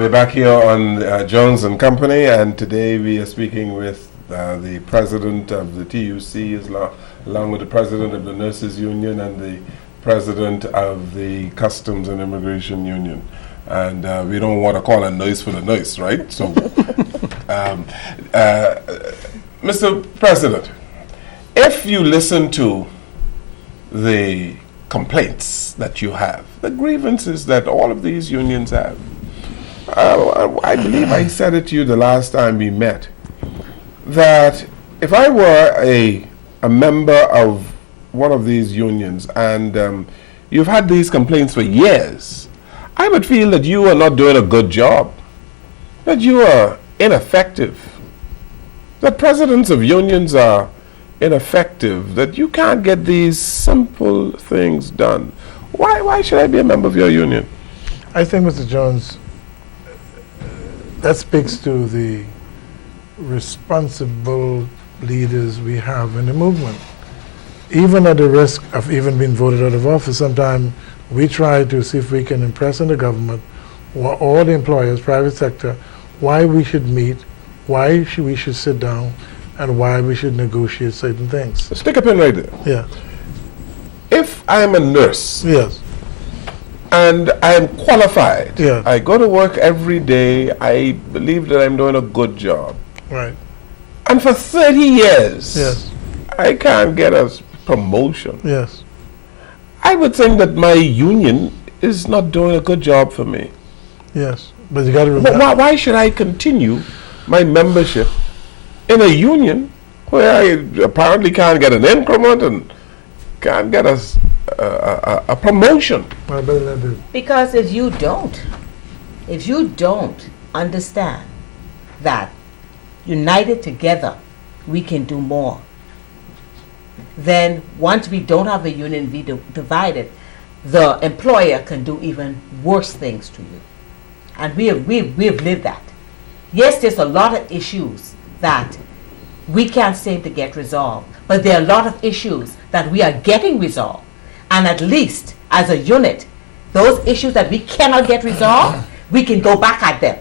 We're back here on Jones and Company, and today we are speaking with the president of the TUC, along with the president of the Nurses Union and the president of the Customs and Immigration Union. And we don't want to call a nurse for the nurse, right? So, Mr. President, if you listen to the complaints that you have, the grievances that all of these unions have, I believe I said it to you the last time we met, that if I were a member of one of these unions and you've had these complaints for years, I would feel that you are not doing a good job, that you are ineffective, that presidents of unions are ineffective, that you can't get these simple things done. Why should I be a member of your union? I think, Mr. Jones, that speaks to the responsible leaders we have in the movement. Even at the risk of even being voted out of office, sometimes we try to see if we can impress on the government, or all the employers, private sector, why we should meet, why we should sit down, and why we should negotiate certain things. Stick a pin right there. Yeah. If I'm a nurse, yes, and I am qualified, yeah, I go to work every day, I believe that I'm doing a good job. right, And for 30 years, yes, I can't get a promotion. yes, I would think that my union is not doing a good job for me. yes. But you got to But remember. why should I continue my membership in a union where I apparently can't get an increment and can't get a promotion? Well, better let it. Because if you don't understand that united together we can do more, then once we don't have a union, be divided, the employer can do even worse things to you. And we've lived that. Yes, there's a lot of issues that we can't seem to get resolved, but there are a lot of issues that we are getting resolved. And at least as a unit, those issues that we cannot get resolved, we can go back at them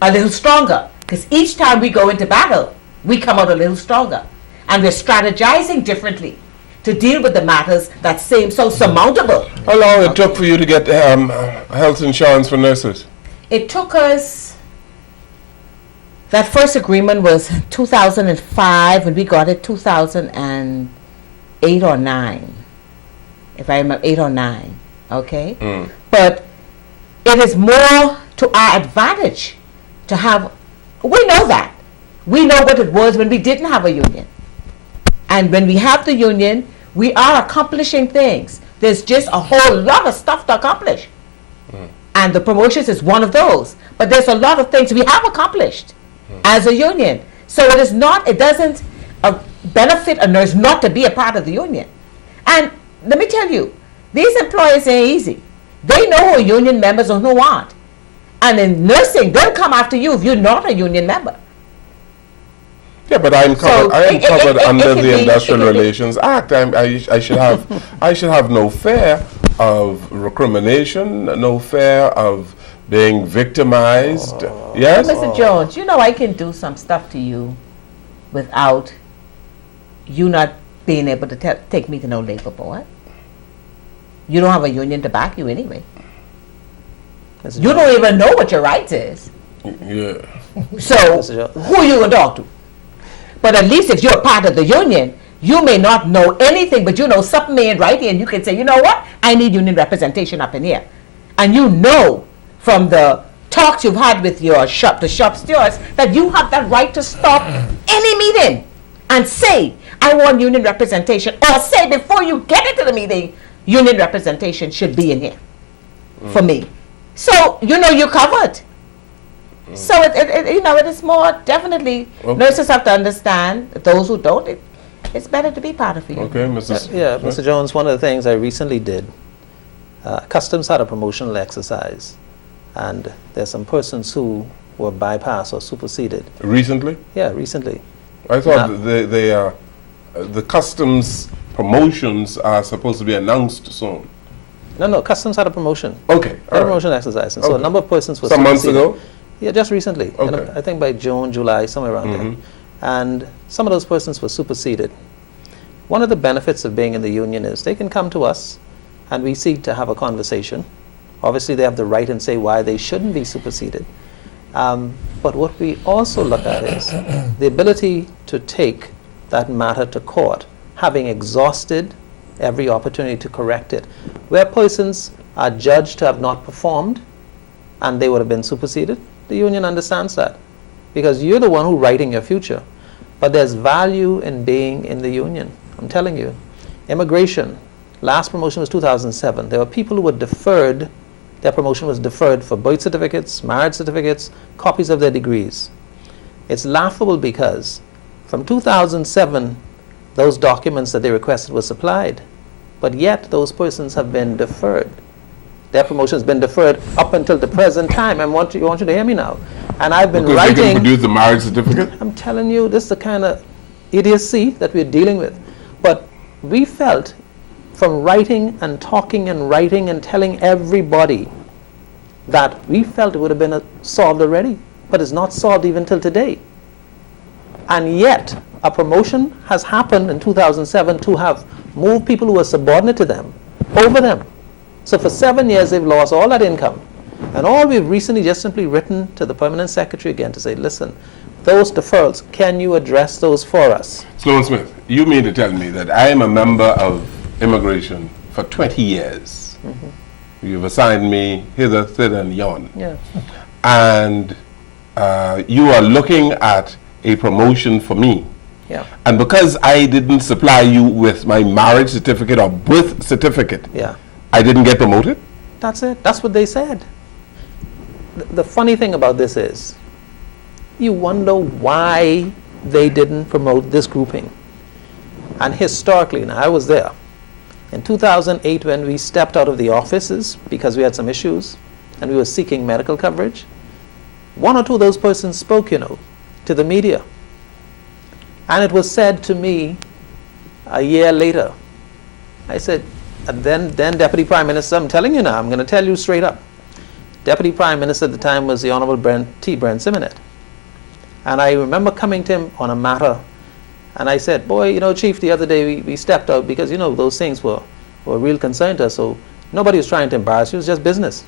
a little stronger. Because each time we go into battle, we come out a little stronger. And we're strategizing differently to deal with the matters that seem so surmountable. How long it took for you to get health insurance for nurses? It took us, that first agreement was 2005, and we got it 2008 or 9. If I remember, 8 or 9, okay? But it is more to our advantage to have, we know that. We know what it was when we didn't have a union. And when we have the union, we are accomplishing things. There's just a whole lot of stuff to accomplish. And the promotions is one of those. But there's a lot of things we have accomplished as a union. So it doesn't benefit a nurse not to be a part of the union. And let me tell you, these employers ain't easy. They know who union members and who aren't. And in nursing, they'll come after you if you're not a union member. Yeah, but I'm covered. So I am covered under the be, Industrial Relations Act. I should have no fear of recrimination, no fear of being victimized. Yes. Mr. Jones, you know I can do some stuff to you without you not being able to take me to no labor board. You don't have a union to back you anyway. You don't even know what your rights is. Yeah. So who you gonna talk to? But at least if you're part of the union, you may not know anything, but you know something ain't right here, and you can say, you know what? I need union representation up in here. And you know from the talks you've had with the shop stewards that you have that right to stop any meeting and say, I want union representation, or say before you get into the meeting, union representation should be in here for me. So you know you're covered. So it is more definitely. Okay. Nurses have to understand. Those who don't, it's better to be part of it. Okay, Mrs. Yeah, Mr. Jones. One of the things I recently did, Customs had a promotional exercise, and there's some persons who were bypassed or superseded. Recently? Yeah, recently. I thought the customs promotions are supposed to be announced soon. No, Customs had a promotion. Okay, Had all a right. promotion exercise. And so a Okay. number of persons were Some months superseded. ago? Yeah, just recently. You know, Okay. I think by June, July, somewhere around there. And some of those persons were superseded. One of the benefits of being in the union is they can come to us and we seek to have a conversation. Obviously, they have the right and say why they shouldn't be superseded. But what we also look at is the ability to take that matter to court, having exhausted every opportunity to correct it. Where persons are judged to have not performed and they would have been superseded, the union understands that because you're the one who's writing your future. But there's value in being in the union. I'm telling you. Immigration, last promotion was 2007. There were people who were deferred. Their promotion was deferred for birth certificates, marriage certificates, copies of their degrees. It's laughable because from 2007, those documents that they requested were supplied, but yet those persons have been deferred. Their promotion has been deferred up until the present time. I want you to hear me now. And I've been Because writing. they can produce the marriage certificate? I'm telling you, this is the kind of idiocy that we're dealing with. But we felt from writing and talking and writing and telling everybody that we felt it would have been solved already, but it's not solved even till today. And yet, a promotion has happened in 2007 to have moved people who were subordinate to them over them. So for 7 years, they've lost all that income. And all we've recently just simply written to the permanent secretary again to say, listen, those deferrals, can you address those for us? Sloane Smith, you mean to tell me that I am a member of immigration for 20 years. You've assigned me hither, thither, and yon. Yeah. And you are looking at a promotion for me. Yeah. And because I didn't supply you with my marriage certificate or birth certificate, Yeah. I didn't get promoted? That's it. That's what they said. The funny thing about this is, you wonder why they didn't promote this grouping. And historically, now I was there, in 2008 when we stepped out of the offices because we had some issues and we were seeking medical coverage, one or two of those persons spoke, to the media. And it was said to me a year later. I said, and then Deputy Prime Minister, I'm telling you now, I'm going to tell you straight up. Deputy Prime Minister at the time was the Honorable Brent Simonet. And I remember coming to him on a matter, and I said, boy, Chief, the other day we stepped out because, those things were a real concern to us, so nobody was trying to embarrass you, it was just business.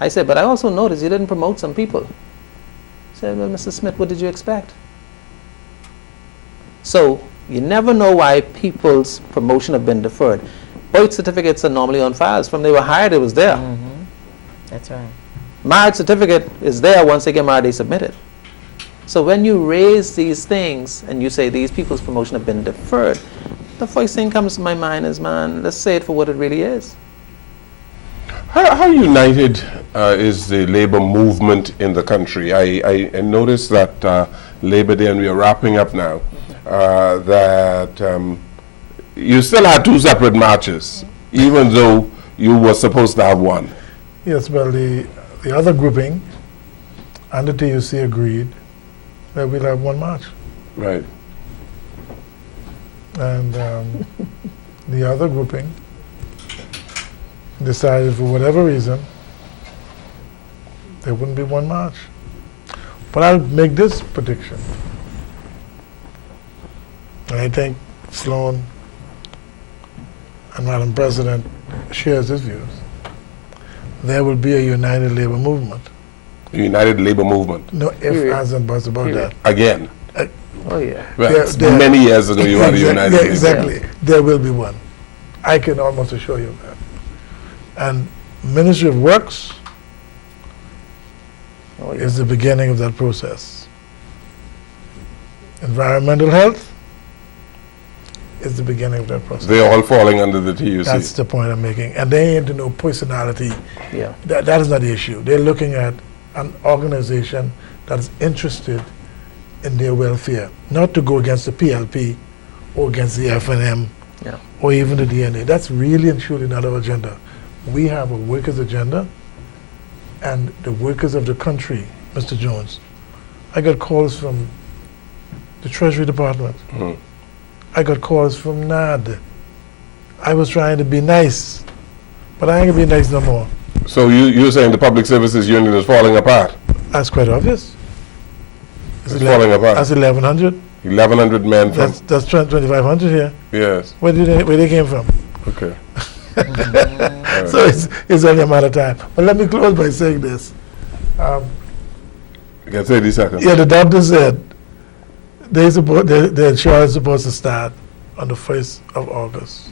I said, but I also noticed you didn't promote some people. I said, well, Mr. Smith, what did you expect? So you never know why people's promotion have been deferred. Birth certificates are normally on files. From they were hired, it was there. That's right. Marriage certificate is there. Once they get married, they submit it. So when you raise these things and you say these people's promotion have been deferred, the first thing comes to my mind is, man, let's say it for what it really is. How united is the labor movement in the country? I noticed that Labor Day, and we are wrapping up now, that you still had two separate marches, even though you were supposed to have one. Yes, well, the other grouping and the TUC agreed that we'll have one march. Right. And the other grouping decided for whatever reason there wouldn't be one march. But I'll make this prediction. And I think Sloane and Madam President shares his views. There will be a united labor movement. The United Labor Movement. No ifs, Period. ands, and buts about Period. that. Again. Oh, yeah. Well, There- many years ago you had a United Yeah, Labor. exactly. There will be one. I can almost assure you of that. And Ministry of Works Oh, yeah. is the beginning of that process. Environmental health is the beginning of that process. They're all falling under the TUC. That's the point I'm making. And they ain't no personality. Yeah. That is not the issue. They're looking at an organization that is interested in their welfare, not to go against the PLP or against the FNM Yeah. or even the DNA. That's really and truly not our agenda. We have a workers' agenda, and the workers of the country, Mr. Jones. I got calls from the Treasury Department. Mhm. I got calls from NAD. I was trying to be nice But I ain't gonna be nice no more. So you're saying the Public Services Union is falling apart? That's quite obvious. It's falling apart. That's 1,100. 1,100 men from... That's 2,500 here. Yes. Where they came from? Okay. So it's only a matter of time. But let me close by saying this. You got 30 seconds. Yeah, the doctor said the insurance is supposed to start on the 1st of August.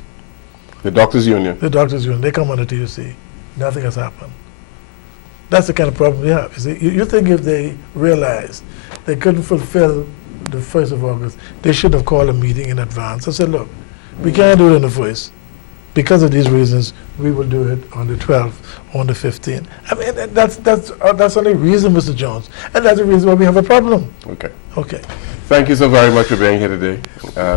The Doctors Union. The doctors union, they come on the TUC. Nothing has happened. That's the kind of problem we have. You see, you think if they realized they couldn't fulfill the 1st of August, they should have called a meeting in advance and said, look, we can't do it on the 1st. Because of these reasons, we will do it on the 12th, on the 15th. I mean, that's only reason, Mr. Jones. And that's the reason why we have a problem. Okay. Okay. Thank you so very much for being here today.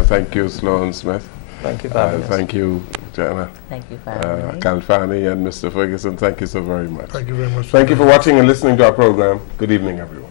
Thank you, Sloane Smith. Thank you for having us. Thank you, Jannah. Thank you for having me. Khalfani and Mr. Ferguson, thank you so very much. Thank you very much. Thank you for watching and listening to our program. Good evening, everyone.